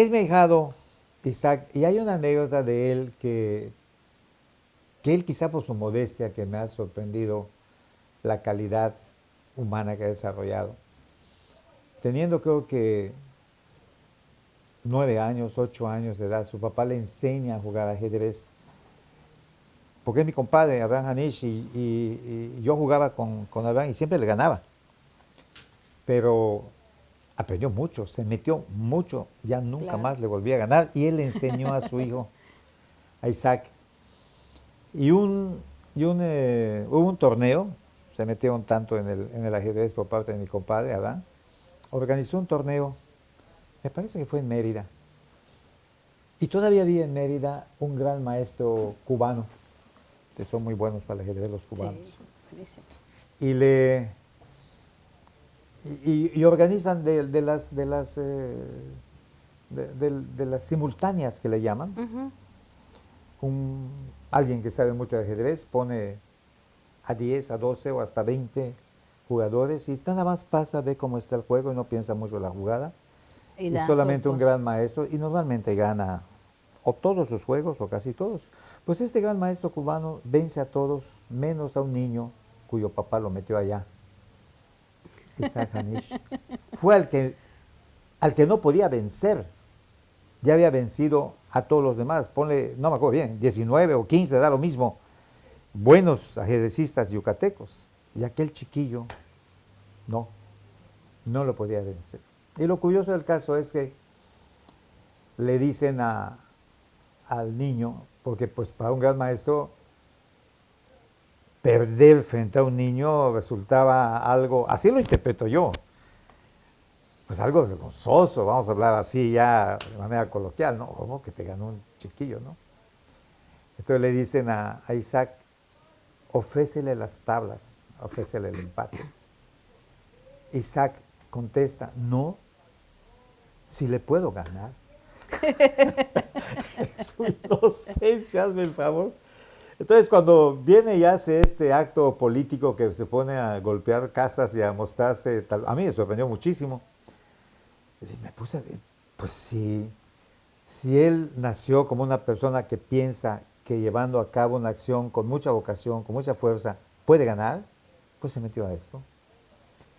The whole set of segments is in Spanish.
Es mi ahijado, Isaac, y hay una anécdota de él que él quizá por su modestia que me ha sorprendido la calidad humana que ha desarrollado. Teniendo creo que 9 años, 8 años de edad, su papá le enseña a jugar ajedrez, porque es mi compadre, Abraham Hanish, y yo jugaba con Abraham y siempre le ganaba, pero aprendió mucho, se metió mucho, ya nunca Claro. más le volví a ganar, y él le enseñó a su hijo, a Isaac, y hubo un torneo, se metieron tanto en el ajedrez por parte de mi compadre, Abraham, organizó un torneo, me parece que fue en Mérida, y todavía había en Mérida un gran maestro cubano, que son muy buenos para el ajedrez los cubanos. Sí, buenísimo. Y le y organizan de las simultáneas que le llaman. Ujú. Alguien que sabe mucho de ajedrez pone a 10, a 12 o hasta 20 jugadores y nada más pasa, ve cómo está el juego y no piensa mucho en la jugada. Y Y dan su solamente un pozo. gran maestro y normalmente gana o todos sus juegos o casi todos. Pues este gran maestro cubano vence a todos menos a un niño cuyo papá lo metió allá, Isaac Hanish. Fue al que no podía vencer. Ya había vencido a todos los demás. Ponle, no me acuerdo bien, 19 o 15, da lo mismo. Buenos ajedrecistas yucatecos. Y aquel chiquillo, no, no lo podía vencer. Y lo curioso del caso es que le dicen al niño, porque pues para un gran maestro perder frente a un niño resultaba algo, así lo interpreto yo, pues algo vergonzoso, vamos a hablar así ya de manera coloquial, ¿no? Como que te ganó un chiquillo, ¿no? Entonces le dicen a Isaac, ofrécele las tablas, ofrécele el empate. Isaac contesta, no, si le puedo ganar. Es una inocencia, hazme el favor. Entonces, cuando viene y hace este acto político que se pone a golpear casas y a mostrarse, a mí me sorprendió muchísimo. Me puse a ver, pues si él nació como una persona que piensa que llevando a cabo una acción con mucha vocación, con mucha fuerza, puede ganar, pues se metió a esto.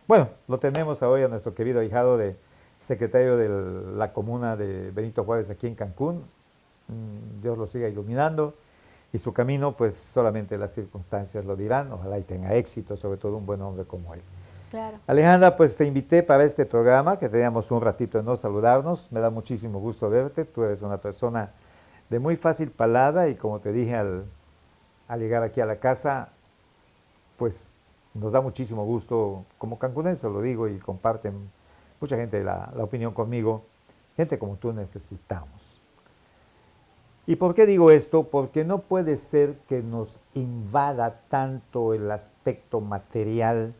Bueno, lo tenemos hoy a nuestro querido ahijado de secretario de la comuna de Benito Juárez aquí en Cancún. Dios lo siga iluminando y su camino, pues solamente las circunstancias lo dirán. Ojalá y tenga éxito, sobre todo un buen hombre como él. Claro. Alejandra, pues te invité para este programa, que teníamos un ratito de no saludarnos. Me da muchísimo gusto verte. Tú eres una persona de muy fácil palabra y como te dije al llegar aquí a la casa, pues nos da muchísimo gusto, como cancunense lo digo y comparten mucha gente la opinión conmigo. Gente como tú necesitamos. ¿Y por qué digo esto? Porque no puede ser que nos invada tanto el aspecto material,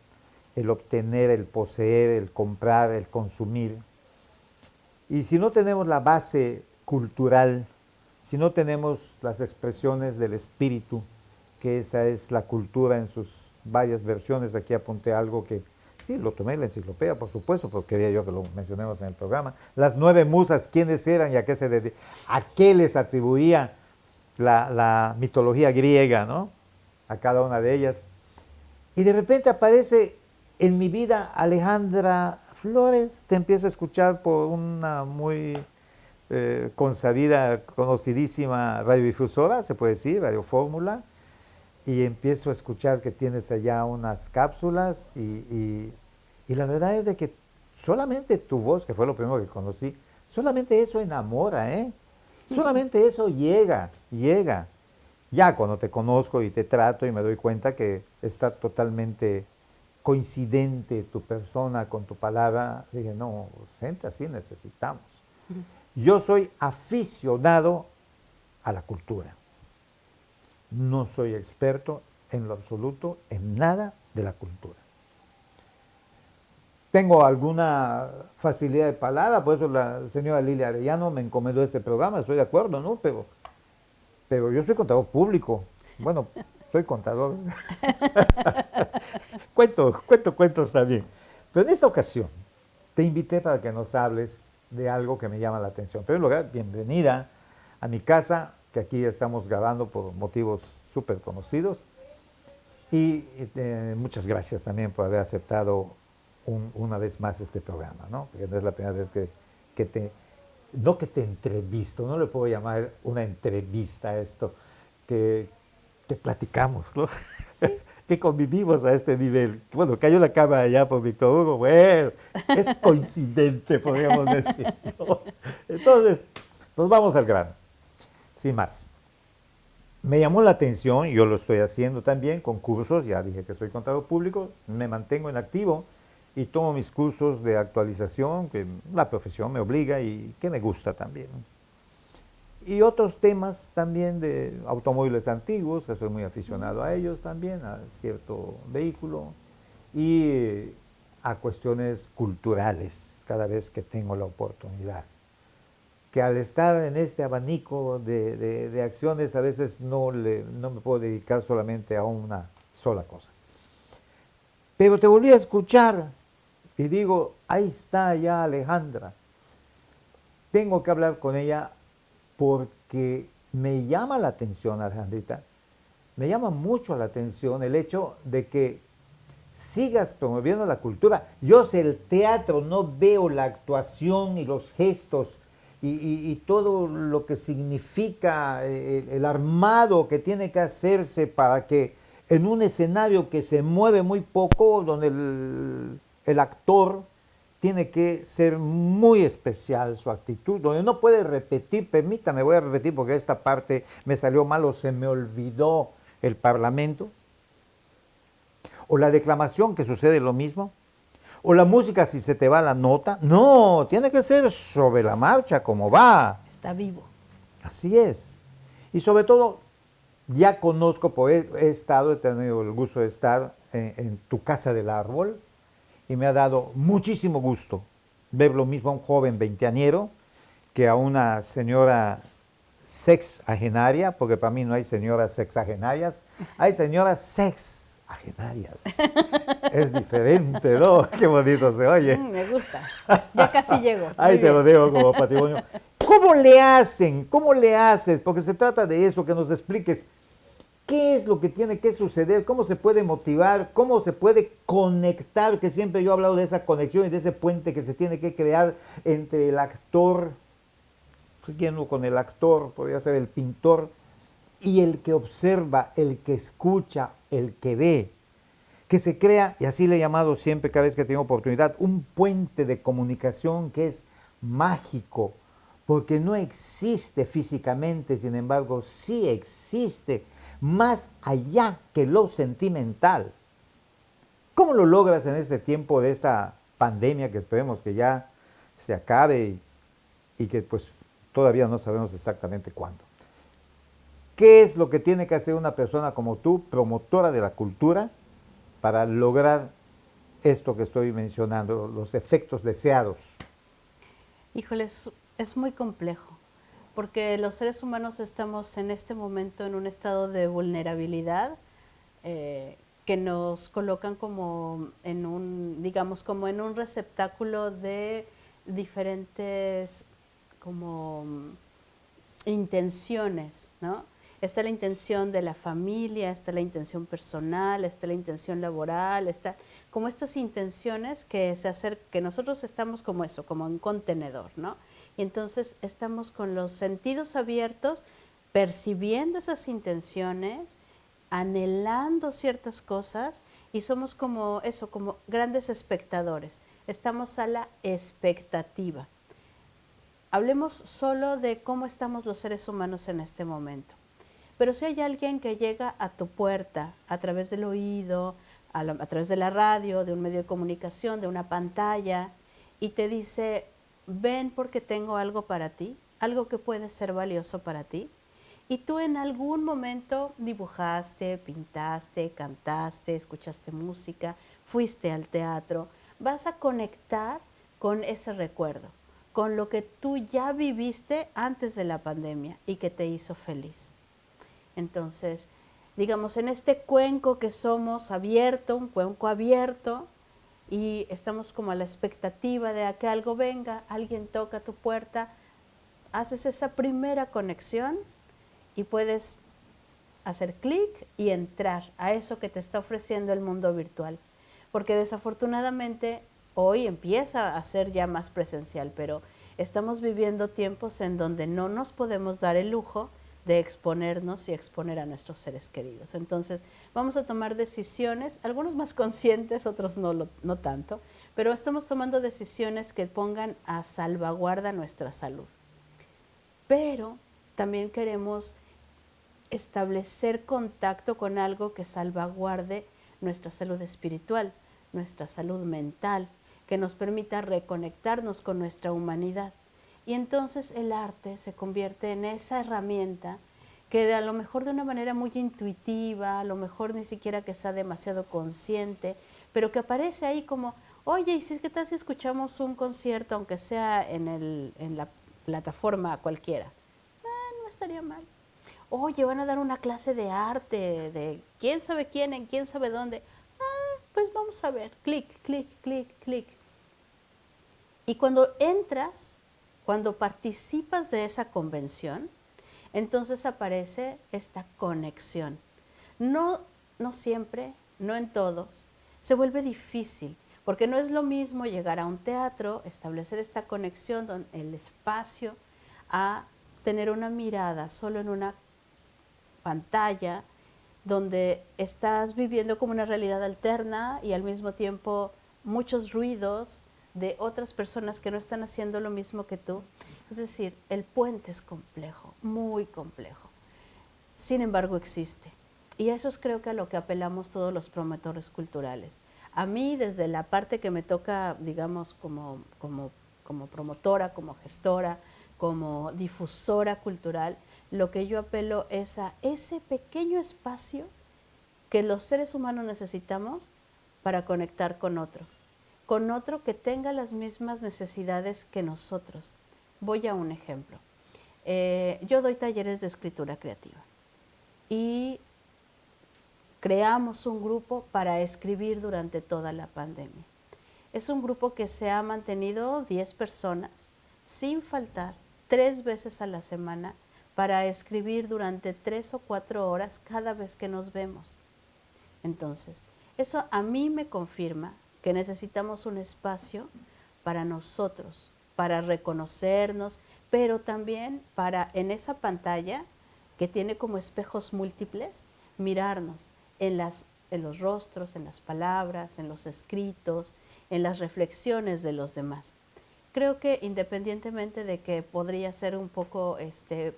el obtener, el poseer, el comprar, el consumir. Y si no tenemos la base cultural, si no tenemos las expresiones del espíritu, que esa es la cultura en sus varias versiones, aquí apunté algo que sí, lo tomé en la enciclopedia, por supuesto, porque quería yo que lo mencionemos en el programa. Las 9 musas, ¿quiénes eran y a qué les atribuía la mitología griega, ¿no? A cada una de ellas. Y de repente aparece en mi vida Alejandra Flores, te empiezo a escuchar por una muy consabida, conocidísima radiodifusora, se puede decir, Radio Fórmula, y empiezo a escuchar que tienes allá unas cápsulas y la verdad es de que solamente tu voz, que fue lo primero que conocí, solamente eso enamora, ¿eh? Solamente eso llega. Ya cuando te conozco y te trato y me doy cuenta que está totalmente coincidente tu persona con tu palabra, dije, no, gente así necesitamos. Yo soy aficionado a la cultura. No soy experto en lo absoluto en nada de la cultura. Tengo alguna facilidad de palabra, por eso la señora Lilia Arellano me encomendó este programa, estoy de acuerdo, ¿no? Pero yo soy contador público. Bueno, soy contador. Cuentos también. Pero en esta ocasión te invité para que nos hables de algo que me llama la atención. En primer lugar, bienvenida a mi casa, que aquí estamos grabando por motivos súper conocidos. Y muchas gracias también por haber aceptado una vez más este programa, ¿no? Porque no es la primera vez que te, no que te entrevisto, no le puedo llamar una entrevista a esto, que platicamos, ¿no? Sí. Que convivimos a este nivel. Bueno, cayó la cámara ya por Víctor Hugo, bueno, es coincidente, podríamos decir, ¿no? Entonces, nos vamos al grano, sin más. Me llamó la atención, y yo lo estoy haciendo también con cursos, ya dije que soy contador público, me mantengo en activo y tomo mis cursos de actualización, que la profesión me obliga y que me gusta también. Y otros temas también de automóviles antiguos, que soy muy aficionado a ellos también, a cierto vehículo, y a cuestiones culturales, cada vez que tengo la oportunidad. Que al estar en este abanico de acciones, a veces no me puedo dedicar solamente a una sola cosa. Pero te volví a escuchar y digo, ahí está ya Alejandra. Tengo que hablar con ella porque me llama la atención, Alejandrita, me llama mucho la atención el hecho de que sigas promoviendo la cultura. Yo sé el teatro, no veo la actuación y los gestos y todo lo que significa el armado que tiene que hacerse para que en un escenario que se mueve muy poco, donde el actor tiene que ser muy especial su actitud, donde no puede repetir, permítame, voy a repetir porque esta parte me salió mal o se me olvidó el parlamento, o la declamación que sucede lo mismo, o la música si se te va la nota, no, tiene que ser sobre la marcha como va. Está vivo. Así es. Y sobre todo, ya conozco, porque he tenido el gusto de estar en tu casa del árbol, y me ha dado muchísimo gusto ver lo mismo a un joven veinteañero que a una señora sexagenaria, porque para mí no hay señoras sexagenarias, hay señoras sexagenarias. Es diferente, ¿no? Qué bonito se oye. Me gusta. Ya casi llego. Ahí te lo dejo como patrimonio. ¿Cómo le hacen? ¿Cómo le haces? Porque se trata de eso, que nos expliques. ¿Qué es lo que tiene que suceder? ¿Cómo se puede motivar? ¿Cómo se puede conectar? Que siempre yo he hablado de esa conexión y de ese puente que se tiene que crear entre el actor, siguiendo con el actor, podría ser el pintor, y el que observa, el que escucha, el que ve. Que se crea, y así le he llamado siempre cada vez que tengo oportunidad, un puente de comunicación que es mágico, porque no existe físicamente, sin embargo, sí existe más allá que lo sentimental. ¿Cómo lo logras en este tiempo de esta pandemia que esperemos que ya se acabe y que pues todavía no sabemos exactamente cuándo? ¿Qué es lo que tiene que hacer una persona como tú, promotora de la cultura, para lograr esto que estoy mencionando, los efectos deseados? Híjole, es muy complejo, porque los seres humanos estamos en este momento en un estado de vulnerabilidad que nos colocan como en un, digamos, como en un receptáculo de diferentes como intenciones, ¿no? Está la intención de la familia, está la intención personal, está la intención laboral, está como estas intenciones que se acercan, que nosotros estamos como eso, como un contenedor, ¿no? Y entonces estamos con los sentidos abiertos, percibiendo esas intenciones, anhelando ciertas cosas y somos como eso, como grandes espectadores. Estamos a la expectativa. Hablemos solo de cómo estamos los seres humanos en este momento. Pero si hay alguien que llega a tu puerta a través del oído, a través de la radio, de un medio de comunicación, de una pantalla, y te dice, ven porque tengo algo para ti, algo que puede ser valioso para ti, y tú en algún momento dibujaste, pintaste, cantaste, escuchaste música, fuiste al teatro, vas a conectar con ese recuerdo, con lo que tú ya viviste antes de la pandemia y que te hizo feliz. Entonces, digamos, en este cuenco que somos abierto, un cuenco abierto, y estamos como a la expectativa de que algo venga, alguien toca tu puerta, haces esa primera conexión y puedes hacer clic y entrar a eso que te está ofreciendo el mundo virtual. Porque desafortunadamente hoy empieza a ser ya más presencial, pero estamos viviendo tiempos en donde no nos podemos dar el lujo de exponernos y exponer a nuestros seres queridos. Entonces, vamos a tomar decisiones, algunos más conscientes, otros no tanto, pero estamos tomando decisiones que pongan a salvaguarda nuestra salud. Pero también queremos establecer contacto con algo que salvaguarde nuestra salud espiritual, nuestra salud mental, que nos permita reconectarnos con nuestra humanidad. Y entonces el arte se convierte en esa herramienta que a lo mejor de una manera muy intuitiva, a lo mejor ni siquiera que sea demasiado consciente, pero que aparece ahí como, oye, ¿y qué tal si escuchamos un concierto, aunque sea en la plataforma cualquiera? No estaría mal. Oye, van a dar una clase de arte, de quién sabe quién, en quién sabe dónde. Pues vamos a ver, clic, clic, clic, clic. Y cuando entras, cuando participas de esa convención, entonces aparece esta conexión. No siempre, no en todos, se vuelve difícil, porque no es lo mismo llegar a un teatro, establecer esta conexión, el espacio, a tener una mirada solo en una pantalla, donde estás viviendo como una realidad alterna y al mismo tiempo muchos ruidos de otras personas que no están haciendo lo mismo que tú. Es decir, el puente es complejo, muy complejo. Sin embargo, existe. Y eso es creo que a lo que apelamos todos los promotores culturales. A mí, desde la parte que me toca, digamos, como promotora, como gestora, como difusora cultural, lo que yo apelo es a ese pequeño espacio que los seres humanos necesitamos para conectar con otro que tenga las mismas necesidades que nosotros. Voy a un ejemplo. Yo doy talleres de escritura creativa y creamos un grupo para escribir durante toda la pandemia. Es un grupo que se ha mantenido 10 personas sin faltar 3 veces a la semana para escribir durante 3 o 4 horas cada vez que nos vemos. Entonces, eso a mí me confirma que necesitamos un espacio para nosotros, para reconocernos, pero también para en esa pantalla que tiene como espejos múltiples, mirarnos en los rostros, en las palabras, en los escritos, en las reflexiones de los demás. Creo que independientemente de que podría ser un poco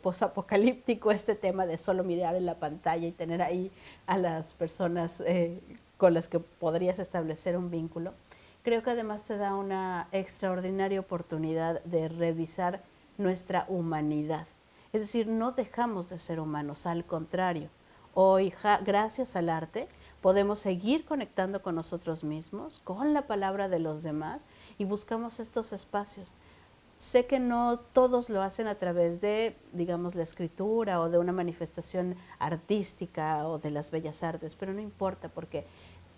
posapocalíptico este tema de solo mirar en la pantalla y tener ahí a las personas con las que podrías establecer un vínculo, creo que además te da una extraordinaria oportunidad de revisar nuestra humanidad. Es decir, no dejamos de ser humanos, al contrario. Hoy, gracias al arte, podemos seguir conectando con nosotros mismos, con la palabra de los demás, y buscamos estos espacios. Sé que no todos lo hacen a través de, digamos, la escritura o de una manifestación artística o de las bellas artes, pero no importa, porque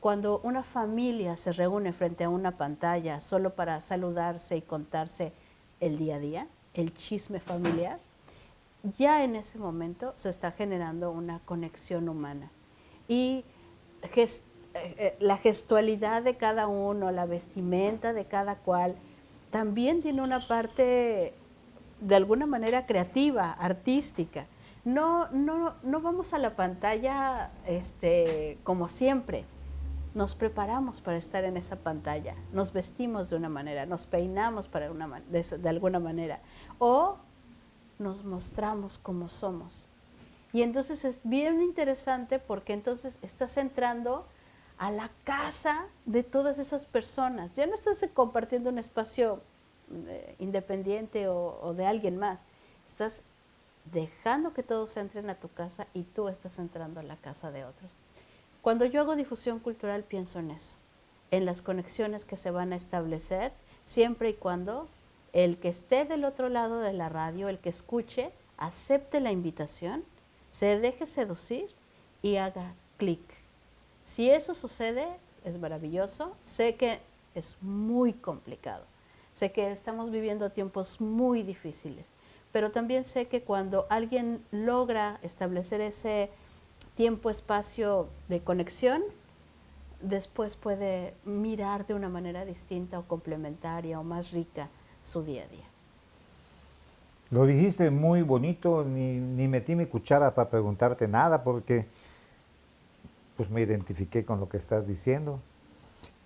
cuando una familia se reúne frente a una pantalla solo para saludarse y contarse el día a día, el chisme familiar, ya en ese momento se está generando una conexión humana. Y la gestualidad de cada uno, la vestimenta de cada cual, también tiene una parte de alguna manera creativa, artística. No vamos a la pantalla como siempre. Nos preparamos para estar en esa pantalla, nos vestimos de una manera, nos peinamos de alguna manera, o nos mostramos como somos. Y entonces es bien interesante porque entonces estás entrando a la casa de todas esas personas. Ya no estás compartiendo un espacio independiente o de alguien más. Estás dejando que todos entren a tu casa y tú estás entrando a la casa de otros. Cuando yo hago difusión cultural pienso en eso, en las conexiones que se van a establecer siempre y cuando el que esté del otro lado de la radio, el que escuche, acepte la invitación, se deje seducir y haga clic. Si eso sucede, es maravilloso. Sé que es muy complicado. Sé que estamos viviendo tiempos muy difíciles, pero también sé que cuando alguien logra establecer ese tiempo-espacio de conexión, después puede mirar de una manera distinta o complementaria o más rica su día a día. Lo dijiste muy bonito, ni metí mi cuchara para preguntarte nada porque pues me identifiqué con lo que estás diciendo.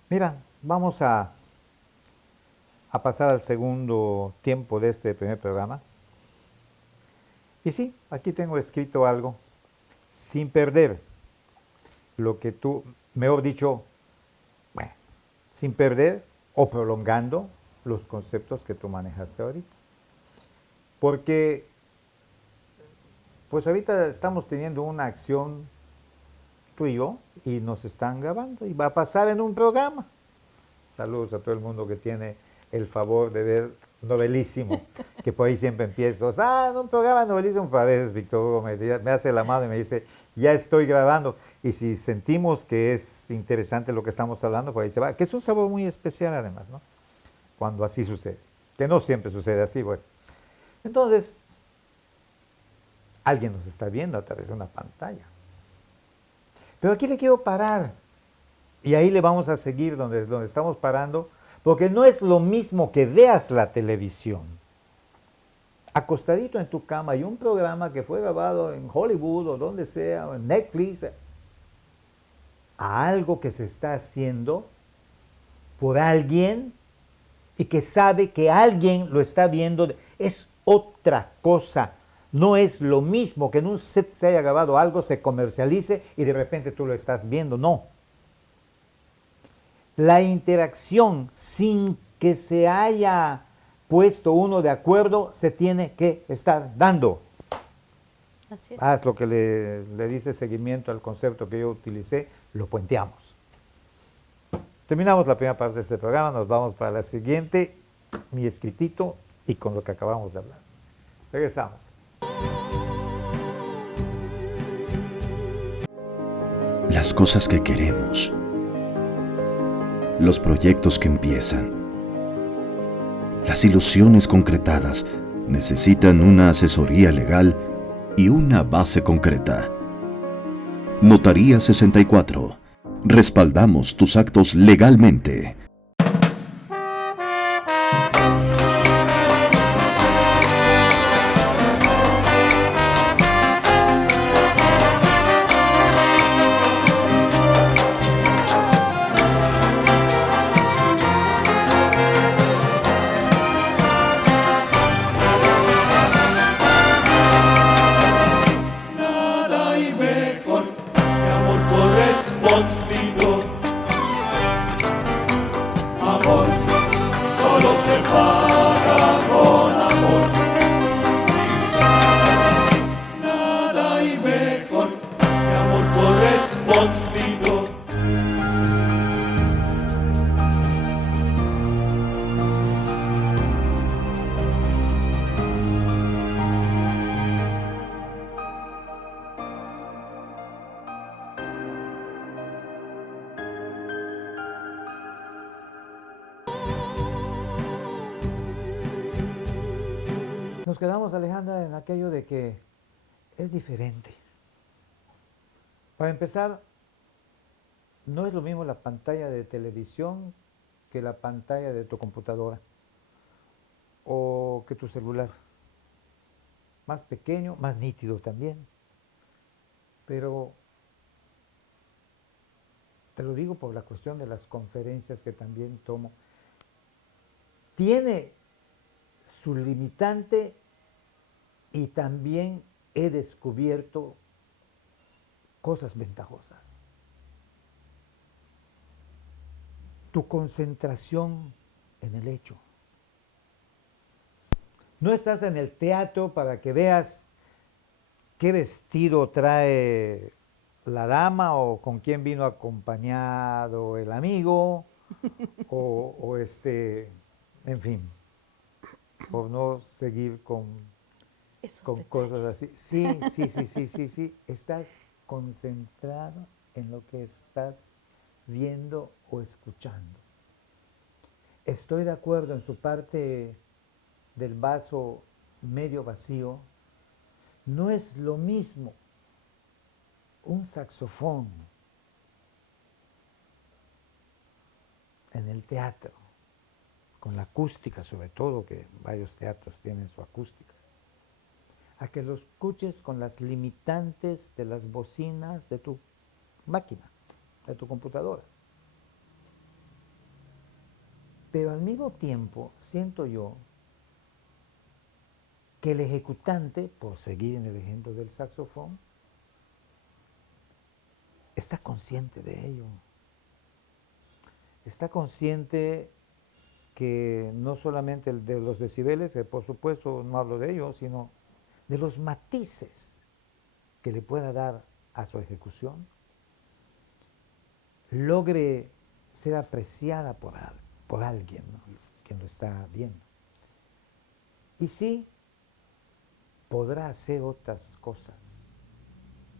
Mira, vamos a pasar al segundo tiempo de este primer programa. Y sí, aquí tengo escrito algo, sin perder lo que tú, mejor dicho, bueno, sin perder o prolongando los conceptos que tú manejaste ahorita. Porque, pues ahorita estamos teniendo una acción tú y yo y nos están grabando y va a pasar en un programa. Saludos a todo el mundo que tiene el favor de ver Novelísimo, que por ahí siempre empiezo, en un programa Novelísimo, pero a veces Víctor Hugo me hace la mano y me dice, ya estoy grabando, y si sentimos que es interesante lo que estamos hablando, por ahí se va, que es un sabor muy especial además, ¿no? Cuando así sucede, que no siempre sucede así, bueno. Entonces, alguien nos está viendo a través de una pantalla. Pero aquí le quiero parar, y ahí le vamos a seguir donde estamos parando, porque no es lo mismo que veas la televisión acostadito en tu cama y un programa que fue grabado en Hollywood o donde sea, o en Netflix, a algo que se está haciendo por alguien y que sabe que alguien lo está viendo, es otra cosa. No es lo mismo que en un set se haya grabado algo, se comercialice y de repente tú lo estás viendo, no. La interacción sin que se haya puesto uno de acuerdo se tiene que estar dando. Así es. Haz lo que le dice seguimiento al concepto que yo utilicé, lo puenteamos. Terminamos la primera parte de este programa, nos vamos para la siguiente, mi escritito y con lo que acabamos de hablar. Regresamos. Las cosas que queremos, los proyectos que empiezan, las ilusiones concretadas necesitan una asesoría legal y una base concreta. Notaría 64. Respaldamos tus actos legalmente. Nada hay mejor que amor correspondido. Amor solo se paga con amor. Nada hay mejor que amor correspondido. Nos quedamos, Alejandra, en aquello de que es diferente. Para empezar, no es lo mismo la pantalla de televisión que la pantalla de tu computadora o que tu celular. Más pequeño, más nítido también. Pero te lo digo por la cuestión de las conferencias que también tomo. Tiene su limitante y también he descubierto cosas ventajosas. Tu concentración en el hecho. No estás en el teatro para que veas qué vestido trae la dama o con quién vino acompañado el amigo o en fin, por no seguir con Esos cosas detalles. así. Sí. Estás concentrado en lo que estás viendo o escuchando. estoy de acuerdo en su parte del vaso medio vacío. No es lo mismo un saxofón en el teatro, con la acústica sobre todo, que varios teatros tienen su acústica, a que lo escuches con las limitantes de las bocinas de tu máquina, de tu computadora. Pero al mismo tiempo siento yo que el ejecutante, por seguir en el ejemplo del saxofón, está consciente de ello. Está consciente que no solamente de los decibeles, que por supuesto no hablo de ello, sino de los matices que le pueda dar a su ejecución, logre ser apreciada por alguien, ¿no? Quien lo está viendo. Y sí, podrá hacer otras cosas,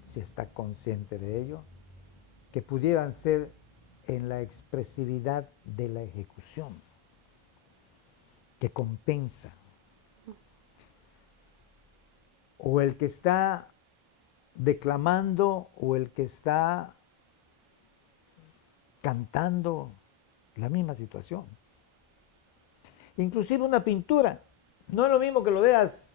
si está consciente de ello, que pudieran ser en la expresividad de la ejecución, que compensa. O el que está declamando o el que está cantando, la misma situación. Inclusive una pintura, no es lo mismo que lo veas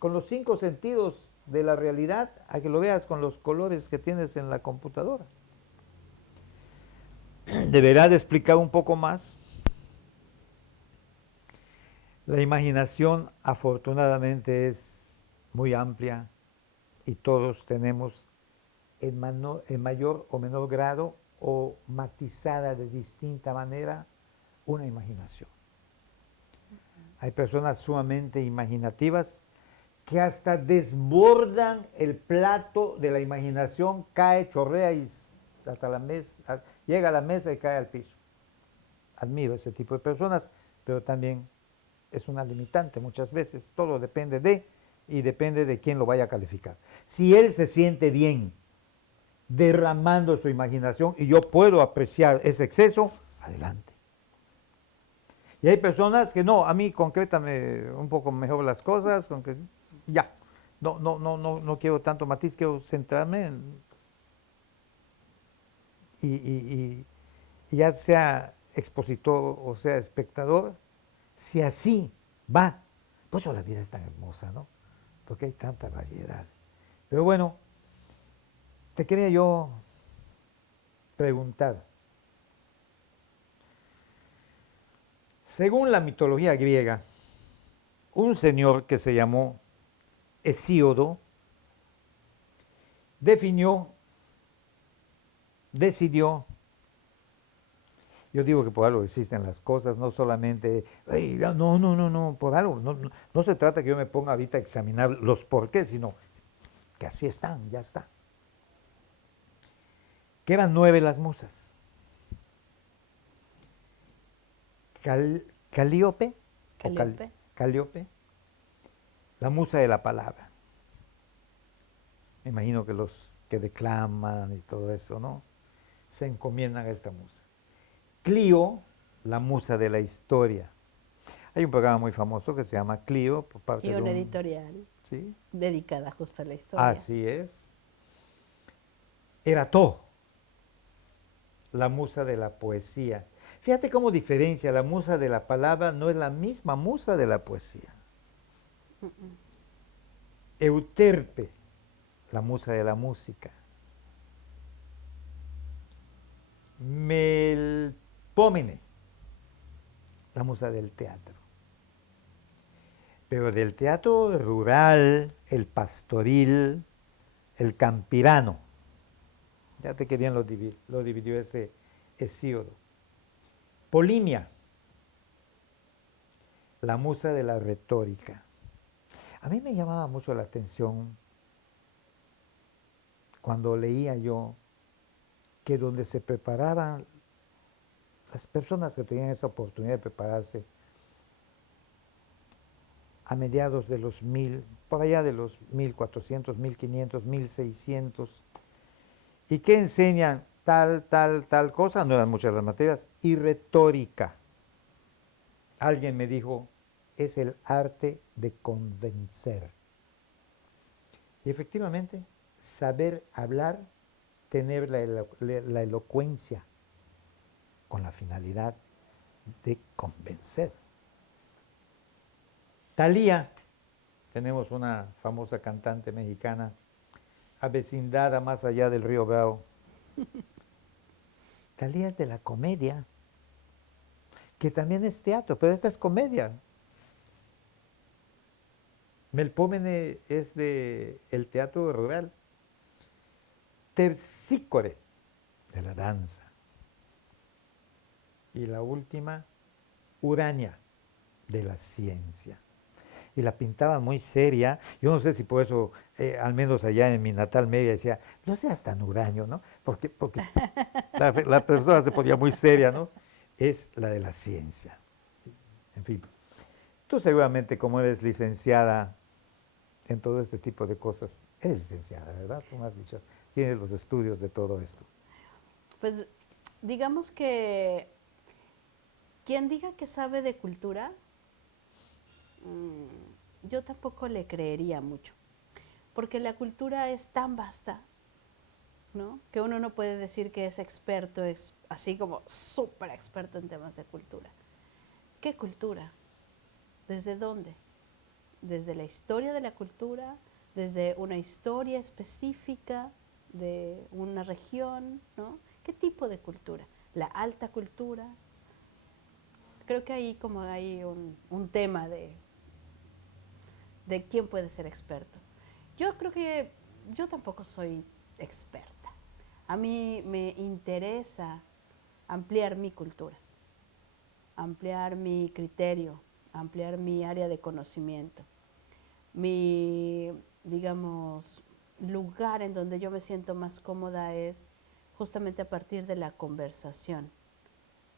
con los 5 sentidos de la realidad a que lo veas con los colores que tienes en la computadora. Deberá de explicar un poco más. La imaginación afortunadamente es muy amplia y todos tenemos en mayor o menor grado o matizada de distinta manera una imaginación. Hay personas sumamente imaginativas que hasta desbordan el plato de la imaginación, cae, chorrea y hasta la mesa, llega a la mesa y cae al piso. Admiro ese tipo de personas, pero también es una limitante muchas veces. Todo depende de quién lo vaya a calificar. Si él se siente bien derramando su imaginación y yo puedo apreciar ese exceso, adelante. Y hay personas que no, a mí concrétame un poco mejor las cosas, con que ya, no quiero tanto matiz, quiero centrarme y ya sea expositor o sea espectador, si así va, pues la vida es tan hermosa, ¿no? Porque hay tanta variedad. Pero bueno, te quería yo preguntar, según la mitología griega, un señor que se llamó Hesíodo decidió, yo digo que por algo existen las cosas, no solamente, no, por algo, no se trata que yo me ponga ahorita a examinar los porqués, sino que así están, ya está. Que eran 9 las musas. Calíope, la musa de la palabra. Me imagino que los que declaman y todo eso, ¿no? Se encomiendan a esta musa. Clío, la musa de la historia. Hay un programa muy famoso que se llama Clío, por parte Y de una editorial, ¿sí? dedicada justo a la historia. Así es. Erató, la musa de la poesía. Fíjate cómo diferencia, la musa de la palabra no es la misma musa de la poesía. Euterpe, la musa de la música. Melpómene, la musa del teatro. Pero del teatro rural, el pastoril, el campirano. Fíjate que bien lo dividió este Hesíodo. Polimia, la musa de la retórica. A mí me llamaba mucho la atención cuando leía yo que donde se preparaban las personas que tenían esa oportunidad de prepararse a mediados de los 1000, por allá de los 1400, 1500, 1600, y que enseñan tal cosa, no eran muchas las materias, y retórica. alguien me dijo, es el arte de convencer. Y efectivamente, saber hablar, tener la elocuencia con la finalidad de convencer. Thalía, tenemos una famosa cantante mexicana, avecindada más allá del río Bravo. Thalía es de la comedia, que también es teatro, pero esta es comedia. Melpómene es de el teatro rural. Terpsícore, de la danza. Y la última, Urania, de la ciencia. Y la pintaban muy seria. Yo no sé si por eso, al menos allá en mi natal media, decía, no seas tan huraño, ¿no? Porque la persona se ponía muy seria, ¿no? Es la de la ciencia. En fin, tú seguramente como eres licenciada en todo este tipo de cosas, eres licenciada, ¿verdad? Tú me has dicho, tienes los estudios de todo esto. Pues digamos que quien diga que sabe de cultura, yo tampoco le creería mucho, porque la cultura es tan vasta, ¿no? Que uno no puede decir que es experto, es así como súper experto en temas de cultura. ¿Qué cultura? ¿Desde dónde? ¿Desde la historia de la cultura? ¿Desde una historia específica de una región? ¿No? ¿Qué tipo de cultura? ¿La alta cultura? Creo que ahí como hay un tema de quién puede ser experto. Yo creo que yo tampoco soy experta. A mí me interesa ampliar mi cultura, ampliar mi criterio, ampliar mi área de conocimiento, mi, digamos, lugar en donde yo me siento más cómoda es justamente a partir de la conversación,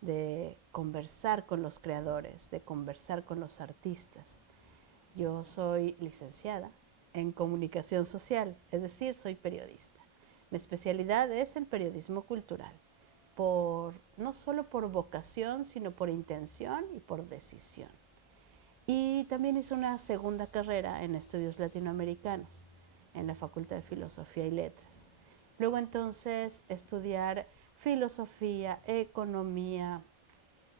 de conversar con los creadores, de conversar con los artistas. Yo soy licenciada en comunicación social, es decir, soy periodista. Mi especialidad es el periodismo cultural, no solo por vocación, sino por intención y por decisión. Y también hice una segunda carrera en estudios latinoamericanos en la Facultad de Filosofía y Letras. Luego entonces estudiar filosofía, economía,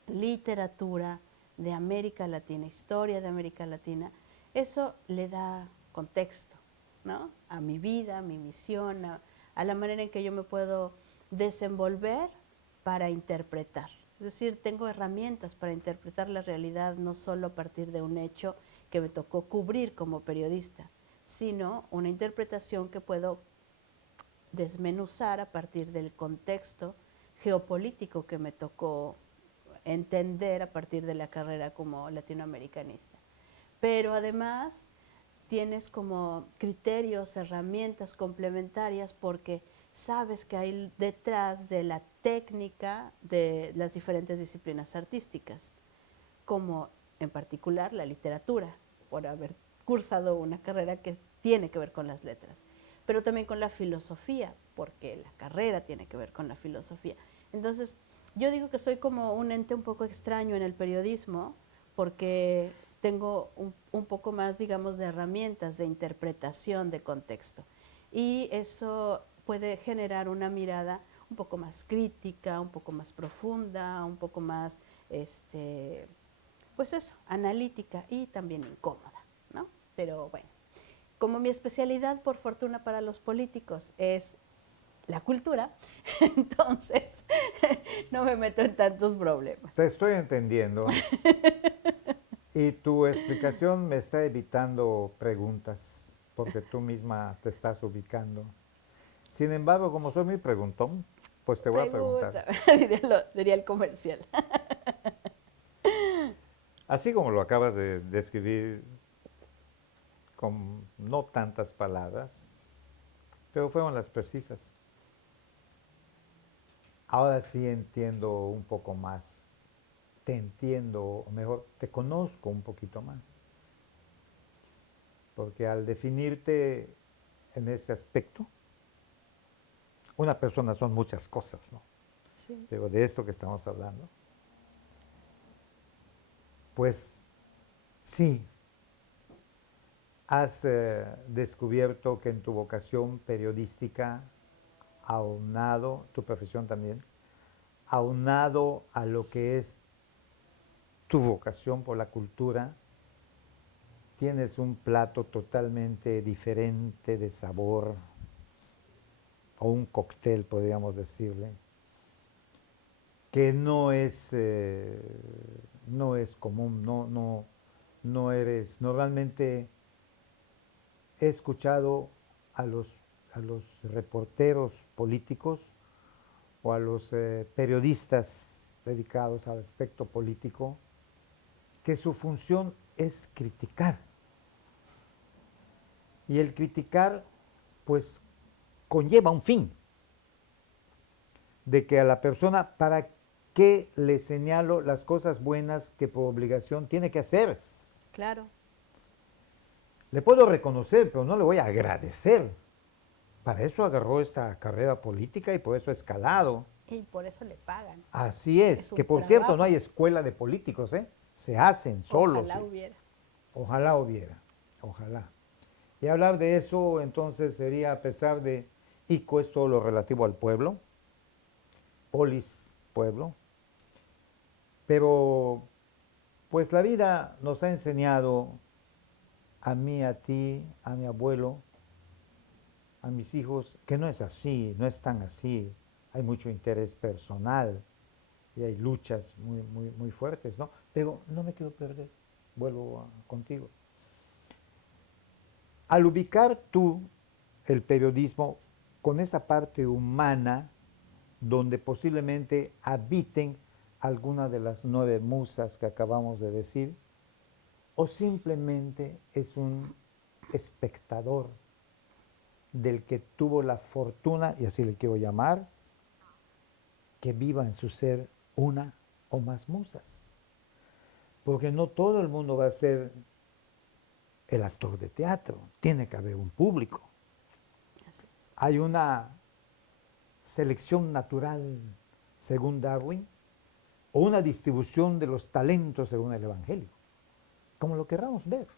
literatura de América Latina, historia de América Latina, eso le da contexto, ¿no? A mi vida, a mi misión, a la manera en que yo me puedo desenvolver para interpretar. Es decir, tengo herramientas para interpretar la realidad no solo a partir de un hecho que me tocó cubrir como periodista, sino una interpretación que puedo desmenuzar a partir del contexto geopolítico que me tocó entender a partir de la carrera como latinoamericanista. Pero además tienes como criterios, herramientas complementarias porque sabes que hay detrás de la técnica de las diferentes disciplinas artísticas, como en particular la literatura, por haber cursado una carrera que tiene que ver con las letras, pero también con la filosofía, porque la carrera tiene que ver con la filosofía. Entonces, yo digo que soy como un ente un poco extraño en el periodismo, porque tengo un poco más, digamos, de herramientas de interpretación de contexto. Y eso puede generar una mirada un poco más crítica, un poco más profunda, un poco más, pues eso, analítica y también incómoda, ¿no? Pero bueno, como mi especialidad, por fortuna para los políticos, es la cultura, entonces no me meto en tantos problemas. Te estoy entendiendo. Y tu explicación me está evitando preguntas, porque tú misma te estás ubicando. Sin embargo, como soy muy preguntón, pues te voy a preguntar. Pregunta, diría el comercial. Así como lo acabas de describir con no tantas palabras, pero fueron las precisas. Ahora sí entiendo un poco más, te entiendo, o mejor, te conozco un poquito más. Porque al definirte en ese aspecto, una persona son muchas cosas, ¿no? Sí. Pero de esto que estamos hablando, Pues sí, has descubierto que en tu vocación periodística, aunado, tu profesión también, aunado a lo que es tu vocación por la cultura, tienes un plato totalmente diferente de sabor, o un cóctel, podríamos decirle, que no es común, no eres. Normalmente he escuchado a a los reporteros políticos o a los periodistas dedicados al aspecto político que su función es criticar. Y el criticar, pues, conlleva un fin, de que a la persona, ¿para qué le señalo las cosas buenas que por obligación tiene que hacer? Claro. Le puedo reconocer, pero no le voy a agradecer. Para eso agarró esta carrera política y por eso ha escalado. Y por eso le pagan. Así es, Es su que por cierto no trabajo. hay escuela de políticos, ¿eh? Se hacen solos. Ojalá Sí. hubiera. Ojalá hubiera, ojalá. Y hablar de eso entonces sería, a pesar de ICO es todo lo relativo al pueblo, polis, pueblo, pero pues la vida nos ha enseñado, a mí, a ti, a mi abuelo, a mis hijos, que no es así, no es tan así. Hay mucho interés personal y hay luchas muy fuertes, ¿no? Pero no me quiero perder, contigo. Al ubicar tú el periodismo con esa parte humana, donde posiblemente habiten alguna de las 9 musas que acabamos de decir, o simplemente es un espectador del que tuvo la fortuna, y así le quiero llamar, que viva en su ser una o más musas. Porque no todo el mundo va a ser el actor de teatro, tiene que haber un público. Así es. Hay una selección natural según Darwin o una distribución de los talentos según el Evangelio, como lo querramos ver,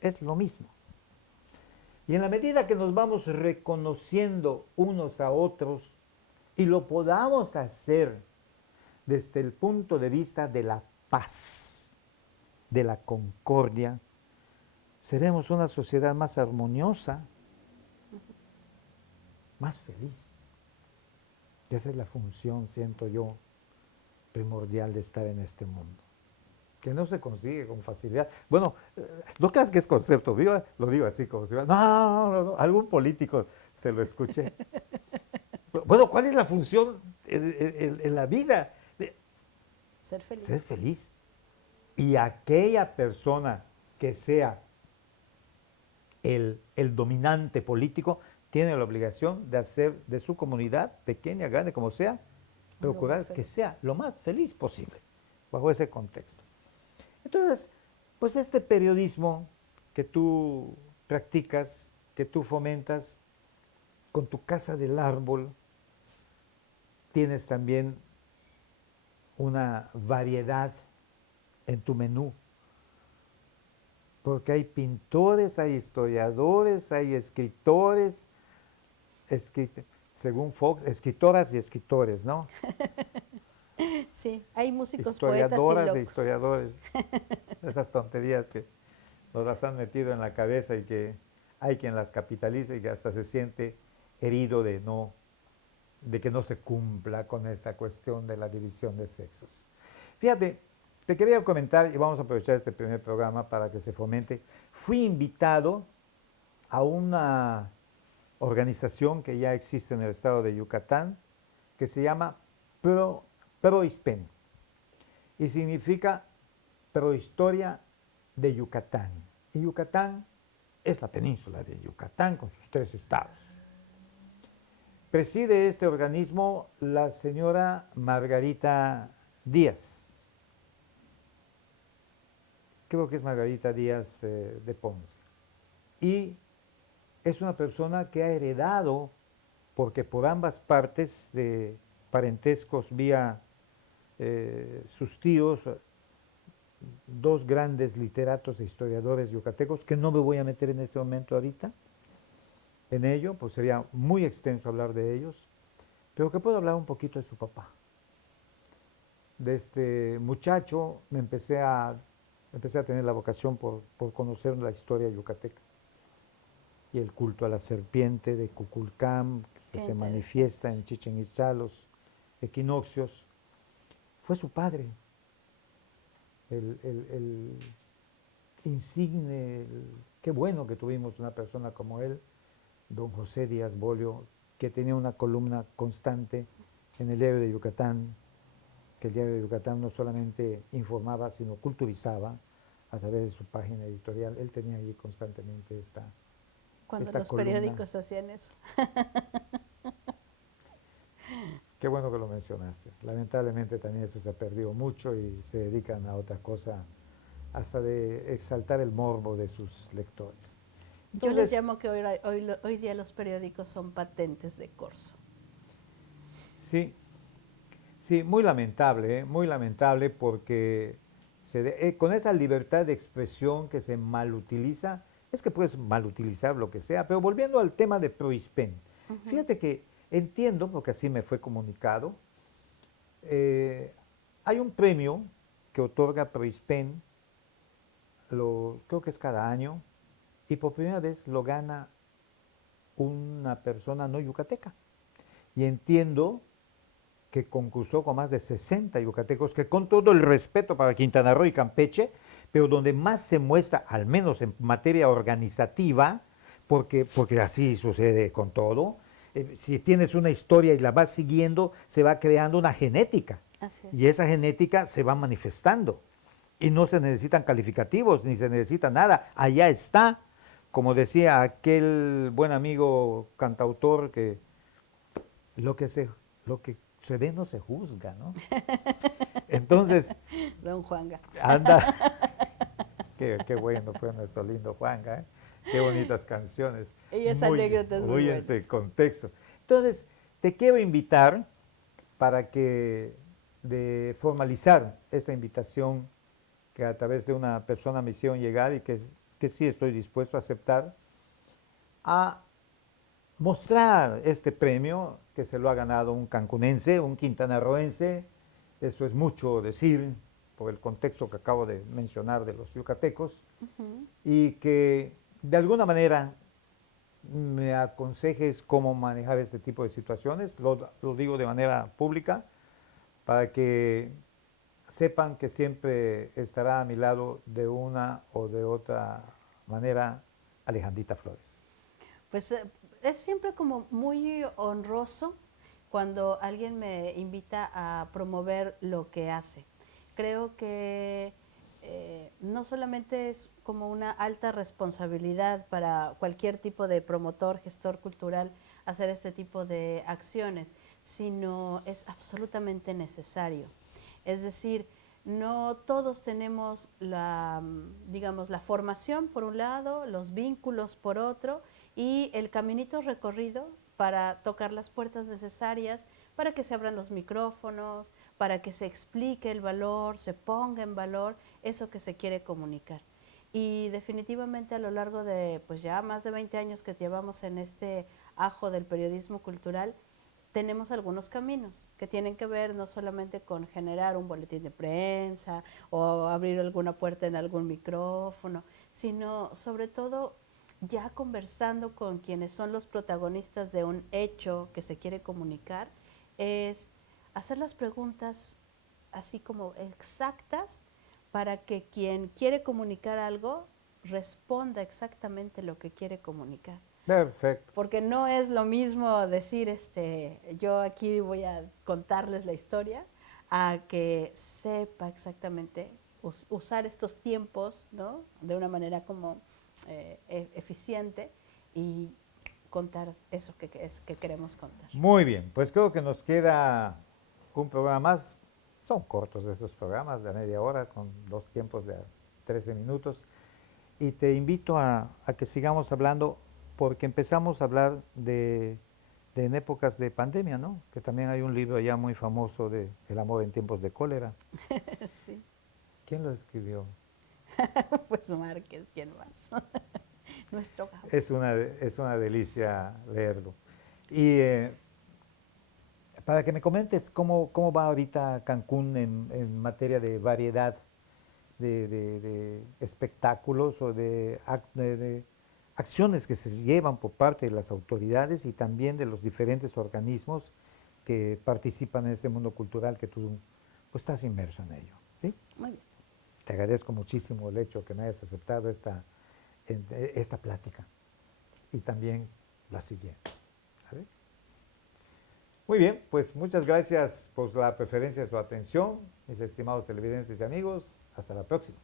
es lo mismo. Y en la medida que nos vamos reconociendo unos a otros y lo podamos hacer desde el punto de vista de la paz, de la concordia, seremos una sociedad más armoniosa, más feliz. Esa es la función, siento yo, primordial de estar en este mundo, que no se consigue con facilidad. Bueno, no creas que es concepto, lo digo así como si no, algún político se lo escuché. Bueno, ¿cuál es la función en la vida? Ser feliz. Ser feliz. Y aquella persona que sea el dominante político tiene la obligación de hacer de su comunidad, pequeña, grande, como sea, procurar que sea lo más feliz posible, bajo ese contexto. Entonces, pues este periodismo que tú practicas, que tú fomentas, con tu casa del árbol, tienes también una variedad en tu menú, porque hay pintores, hay historiadores, hay escritores, según Fox, escritoras y escritores, ¿no? Sí, hay músicos, poetas y Historiadoras e locos. historiadores. Esas tonterías que nos las han metido en la cabeza y que hay quien las capitaliza y que hasta se siente herido de que no se cumpla con esa cuestión de la división de sexos. Fíjate, te quería comentar, y vamos a aprovechar este primer programa para que se fomente. Fui invitado a una organización que ya existe en el estado de Yucatán, que se llama PROISPEN, y significa Prohistoria de Yucatán. Y Yucatán es la península de Yucatán con sus 3 estados. Preside este organismo la señora Margarita Díaz. Creo que es Margarita Díaz de Ponce. Y es una persona que ha heredado, porque por ambas partes de parentescos vía sus tíos, dos grandes literatos e historiadores yucatecos, que no me voy a meter en este momento ahorita en ello, pues sería muy extenso hablar de ellos, pero que puedo hablar un poquito de su papá. De este muchacho empecé a tener la vocación por conocer la historia yucateca y el culto a la serpiente de Kukulcán, que Qué se manifiesta en interesante. Chichén Itzá, los equinoccios. Fue su padre, el insigne, qué bueno que tuvimos una persona como él, don José Díaz Bolio, que tenía una columna constante en el Diario de Yucatán, que el Diario de Yucatán no solamente informaba, sino culturizaba a través de su página editorial. Él tenía allí constantemente Cuando esta los columna. periódicos hacían eso. Qué bueno que lo mencionaste. Lamentablemente también eso se ha perdido mucho y se dedican a otra cosa, hasta de exaltar el morbo de sus lectores. Yo les Entonces, llamo que hoy día los periódicos son patentes de corso. sí, sí, muy lamentable porque con esa libertad de expresión que se malutiliza, es que puedes malutilizar lo que sea, pero volviendo al tema de Proispen, Ujú. fíjate que entiendo, porque así me fue comunicado, eh, hay un premio que otorga Proispen, creo que es cada año, y por primera vez lo gana una persona no yucateca. Y entiendo que concursó con más de 60 yucatecos, que con todo el respeto para Quintana Roo y Campeche, pero donde más se muestra, al menos en materia organizativa, porque así sucede con todo, si tienes una historia y la vas siguiendo, se va creando una genética, Así y es. esa genética se va manifestando, y no se necesitan calificativos, ni se necesita nada, allá está, como decía aquel buen amigo cantautor, que lo que se, lo que se ve no se juzga, ¿no? Entonces, Don Juanga. anda, qué bueno fue nuestro lindo Juanga, ¿eh? Qué bonitas canciones, Y esa anécdota es muy muy en buena. ese contexto. Entonces, te quiero invitar para que, de formalizar esta invitación que a través de una persona me hicieron llegar y que sí estoy dispuesto a aceptar, a mostrar este premio que se lo ha ganado un cancunense, un quintanarroense. Eso es mucho decir por el contexto que acabo de mencionar de los yucatecos, Ujú. y que de alguna manera me aconsejes cómo manejar este tipo de situaciones. Lo digo de manera pública para que sepan que siempre estará a mi lado de una o de otra manera Alejandrita Flores. Pues es siempre como muy honroso cuando alguien me invita a promover lo que hace. Creo que no solamente es como una alta responsabilidad para cualquier tipo de promotor, gestor cultural hacer este tipo de acciones, sino es absolutamente necesario. Es decir, no todos tenemos digamos, la formación por un lado, los vínculos por otro, y el caminito recorrido para tocar las puertas necesarias para que se abran los micrófonos, para que se explique el valor, se ponga en valor eso que se quiere comunicar. Y definitivamente a lo largo de pues ya más de 20 años que llevamos en este ajo del periodismo cultural, tenemos algunos caminos que tienen que ver no solamente con generar un boletín de prensa o abrir alguna puerta en algún micrófono, sino sobre todo ya conversando con quienes son los protagonistas de un hecho que se quiere comunicar, es hacer las preguntas así como exactas para que quien quiere comunicar algo responda exactamente lo que quiere comunicar. Perfecto. Porque no es lo mismo decir, yo aquí voy a contarles la historia, a que sepa exactamente usar estos tiempos, ¿no? De una manera como eficiente y contar eso que queremos contar. Muy bien, pues creo que nos queda un programa más. Son cortos estos programas de media hora con dos tiempos de 13 minutos. Y te invito a que sigamos hablando porque empezamos a hablar de en épocas de pandemia, ¿no? Que también hay un libro ya muy famoso de El amor en tiempos de cólera, Sí. ¿Quién lo escribió? Pues Márquez, ¿quién más? Nuestro Gabo. Es una delicia leerlo. Y para que me comentes cómo va ahorita Cancún en materia de variedad de espectáculos o de acciones que se llevan por parte de las autoridades y también de los diferentes organismos que participan en este mundo cultural que tú pues, estás inmerso en ello. ¿Sí? Muy bien. Te agradezco muchísimo el hecho que me hayas aceptado esta plática y también la siguiente. ¿Vale? Muy bien, pues muchas gracias por la preferencia de su atención, mis estimados televidentes y amigos. Hasta la próxima.